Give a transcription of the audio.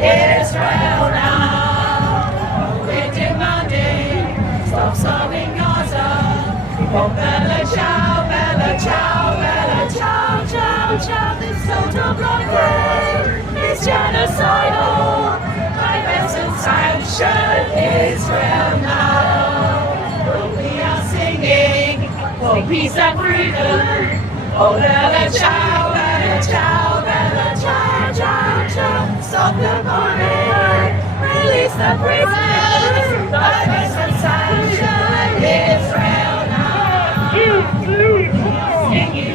Israel now. We're demanding, stop starving Gaza. Bella ciao, bella ciao, bella ciao, ciao, ciao. This total blockade is genocidal. Violence and sanction Israel now. We are singing for peace and freedom. Oh, bella ciao, bella ciao, bella ciao, ciao, ciao. Stop the bombing, release the prisoners. Violence and sanction Israel now. Singing.